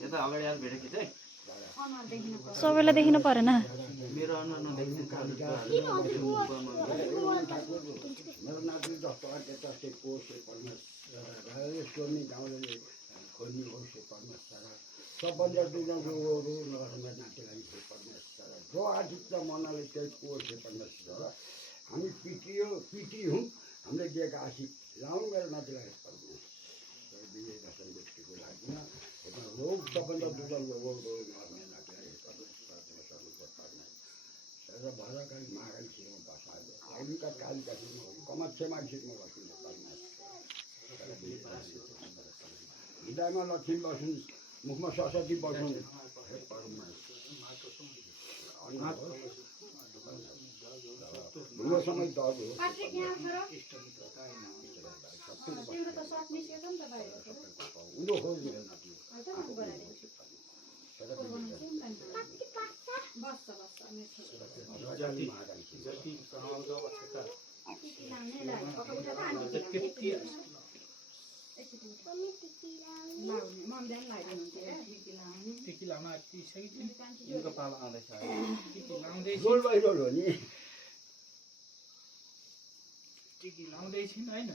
यता अगाडि आएर भेटेको थिएँ सबैलाई देखिनु परेन मेरो अनुहार नदेखिन्छ मेरो नाति जस्तो त्यस्तै पोषे परमेश्वर सोनी गाउँले खोल्नु होस् परमेश्वर सबभन्दा दुर्गहरू नगरमा नातिलाई परमेश्वर जो आदित्य मनले त्यही पोषे परमेश्वर हामी पिटी हौँ हामीले दिएका आशिष लाउँ मेरो नातिलाई परमेश्वर विजय दर्शन व्यक्तिको लागि रोग सबभन्दा दुर्गल रोगहरू नगर्ने नातिलाई परमेश्वर र भरकाली महाकाली छिरमा बसायो कालिका कालिका छिरमा कमक्षमा छिरमा बस्नु हृदयमा लक्ष्मी बस्नु मुखमा सरस्वती बस्नु ढुङ्गोसँगै दब हो उदो खोज्नु यिनको पालो आउँदैछ रोल बाई रोल हो नि टिकी लाउँदैछिन् होइन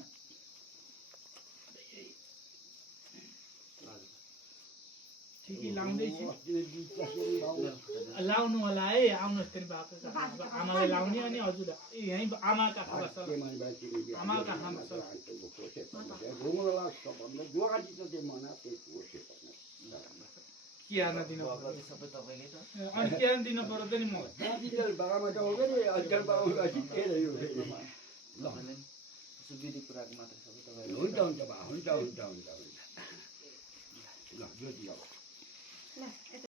टिकी लाउँदैछिन् लाउनु होला है आउनुहोस् फेरि वापस आमाले लाउने अनि हजुर यहीँ आमाका आमा बस्छ आमाका आमा बस्छ के आना दिनु सबै तपाईँले त अनि के आना दिनु पर्यो त नि मलाई सुविधि कुराको मात्र सबै तपाईँले हुन्छ हुन्छ हुन्छ हुन्छ हुन्छ ल